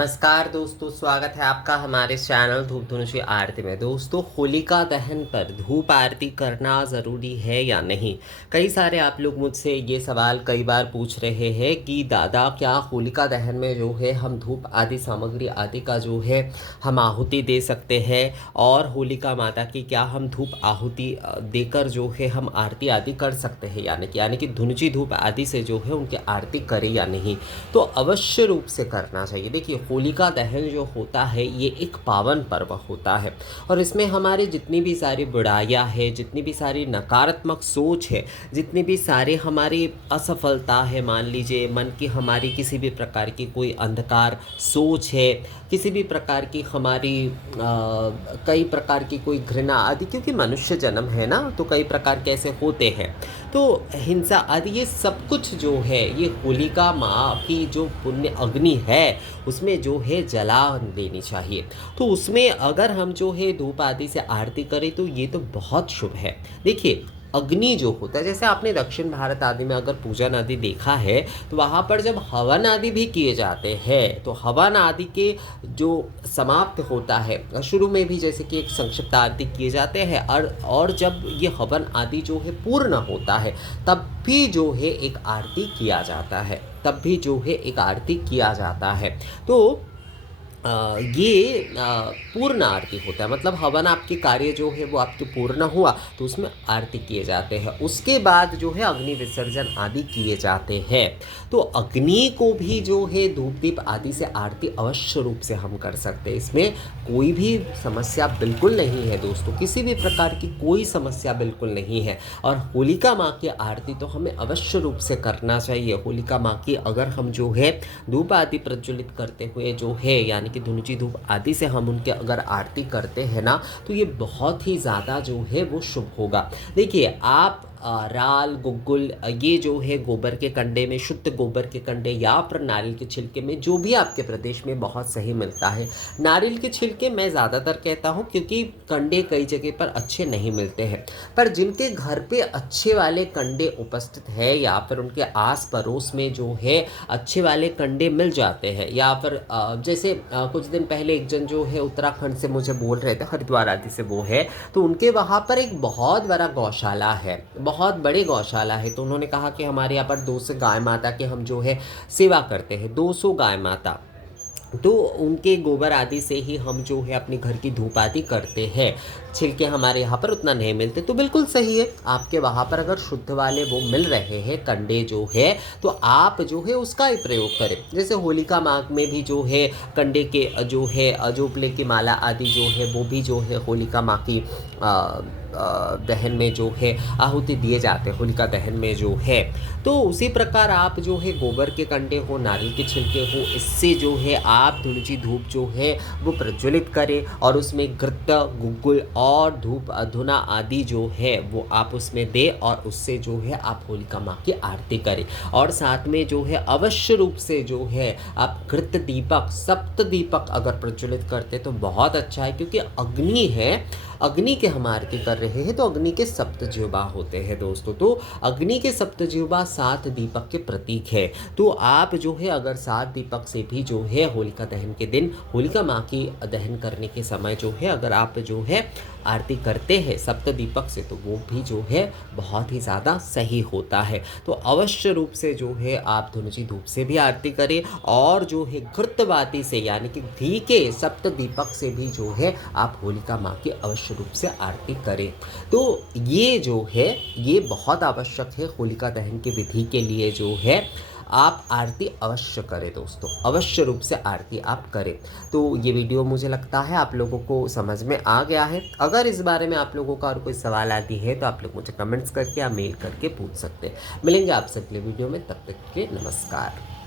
नमस्कार दोस्तों, स्वागत है आपका हमारे चैनल धूप धनुषी आरती में। दोस्तों, होलिका दहन पर धूप आरती करना ज़रूरी है या नहीं? कई सारे आप लोग मुझसे ये सवाल कई बार पूछ रहे हैं कि दादा, क्या होलिका दहन में जो है हम धूप आदि सामग्री आदि का जो है हम आहुति दे सकते हैं, और होलिका माता की क्या हम धूप आहुति देकर जो है हम आरती आदि कर सकते हैं यानी कि धुनुची धूप आदि से जो है उनकी आरती करें या नहीं? तो अवश्य रूप से करना चाहिए। देखिए, होलिका दहन जो होता है ये एक पावन पर्व होता है, और इसमें हमारी जितनी भी सारी बुराइयां है, जितनी भी सारी नकारात्मक सोच है, जितनी भी सारी हमारी असफलता है, मान लीजिए मन की हमारी किसी भी प्रकार की कोई अंधकार सोच है, किसी भी प्रकार की हमारी कई प्रकार की कोई घृणा आदि, क्योंकि मनुष्य जन्म है ना, तो कई प्रकार के ऐसे होते हैं, तो हिंसा आदि, ये सब कुछ जो है ये होलिका माँ की जो पुण्य अग्नि है उसमें जो है जला देनी चाहिए। तो उसमें अगर हम जो है धूप आदि से आरती करें तो ये तो बहुत शुभ है। देखिए, अग्नि जो होता है, जैसे आपने दक्षिण भारत आदि में अगर पूजन आदि देखा है तो वहाँ पर जब हवन आदि भी किए जाते हैं तो हवन आदि के जो समाप्त होता है, शुरू में भी जैसे कि एक संक्षिप्त आरती किए जाते हैं, और जब ये हवन आदि जो है पूर्ण होता है तब भी जो है एक आरती किया जाता है, तो ये पूर्ण आरती होता है। मतलब हवन आपके कार्य जो है वो आपके पूर्ण हुआ तो उसमें आरती किए जाते हैं, उसके बाद जो है अग्नि विसर्जन आदि किए जाते हैं। तो अग्नि को भी जो है धूप दीप आदि से आरती अवश्य रूप से हम कर सकते हैं, इसमें कोई भी समस्या बिल्कुल नहीं है दोस्तों, किसी भी प्रकार की कोई समस्या बिल्कुल नहीं है। और होलिका माँ की आरती तो हमें अवश्य रूप से करना चाहिए। होलिका माँ की अगर हम जो है धूप आदि प्रज्वलित करते हुए जो है यानी कि धुनुची धूप आदि से हम उनके अगर आरती करते हैं ना, तो ये बहुत ही ज़्यादा जो है वो शुभ होगा। देखिए, आप राल गुग्गुल, ये जो है गोबर के कंडे में, शुद्ध गोबर के कंडे या फिर नारियल के छिलके में, जो भी आपके प्रदेश में बहुत सही मिलता है। नारियल के छिलके मैं ज़्यादातर कहता हूँ, क्योंकि कंडे कई जगह पर अच्छे नहीं मिलते हैं, पर जिनके घर पे अच्छे वाले कंडे उपस्थित है या फिर उनके आस पड़ोस में जो है अच्छे वाले कंडे मिल जाते हैं, या फिर जैसे कुछ दिन पहले एक जन जो है उत्तराखंड से मुझे बोल रहे थे, हरिद्वार आदि से वो है, तो उनके वहाँ पर एक बहुत बड़ा गौशाला है, बहुत बड़ी गौशाला है। तो उन्होंने कहा कि हमारे यहाँ पर 200 गाय माता के हम जो है सेवा करते हैं, 200 गाय माता, तो उनके गोबर आदि से ही हम जो है अपने घर की धूप आदि करते हैं। छिलके हमारे यहाँ पर उतना नहीं मिलते, तो बिल्कुल सही है, आपके वहाँ पर अगर शुद्ध वाले वो मिल रहे हैं कंडे जो है, तो आप जो है उसका ही प्रयोग करें। जैसे होलिका माँ में भी जो है कंडे के जो है अजोपले की माला आदि जो है वो भी जो है होलिका माँ की दहन में जो है आहुति दिए जाते हैं, होलिका दहन में जो है। तो उसी प्रकार आप जो है गोबर के कंडे हो, नारियल के छिलके हो, इससे जो है आप धुनुची धूप जो है वो प्रज्वलित करें, और उसमें घृत, गुग्गुल और धूप धुना आदि जो है वो आप उसमें दें, और उससे जो है आप होलिका माँ की आरती करें। और साथ में जो है अवश्य रूप से जो है आप घृत दीपक, सप्त दीपक अगर प्रज्वलित करते तो बहुत अच्छा है, क्योंकि अग्नि है, अग्नि के हम आरती कर रहे हैं, तो अग्नि के सप्तजिह्वा होते हैं दोस्तों। तो अग्नि के सप्तजिह्वा 7 दीपक के प्रतीक है। तो आप जो है अगर 7 दीपक से भी जो है होलिका दहन के दिन, होलिका माँ की दहन करने के समय जो है अगर आप जो है आरती करते हैं सप्त दीपक से, तो वो भी जो है बहुत ही ज़्यादा सही होता है। तो अवश्य रूप से जो है आप धुनुची धूप से भी आरती करें, और जो है घृतवाती से यानी कि घी के सप्त दीपक से भी जो है आप होलिका माँ की अवश्य रूप से आरती करें। तो ये जो है ये बहुत आवश्यक है, होलिका दहन की विधि के लिए जो है आप आरती अवश्य करें दोस्तों, अवश्य रूप से आरती आप करें। तो ये वीडियो मुझे लगता है आप लोगों को समझ में आ गया है। अगर इस बारे में आप लोगों का और कोई सवाल आती है तो आप लोग मुझे कमेंट्स करके या मेल करके पूछ सकते हैं। मिलेंगे आपसे अगले वीडियो में, तब तक के नमस्कार।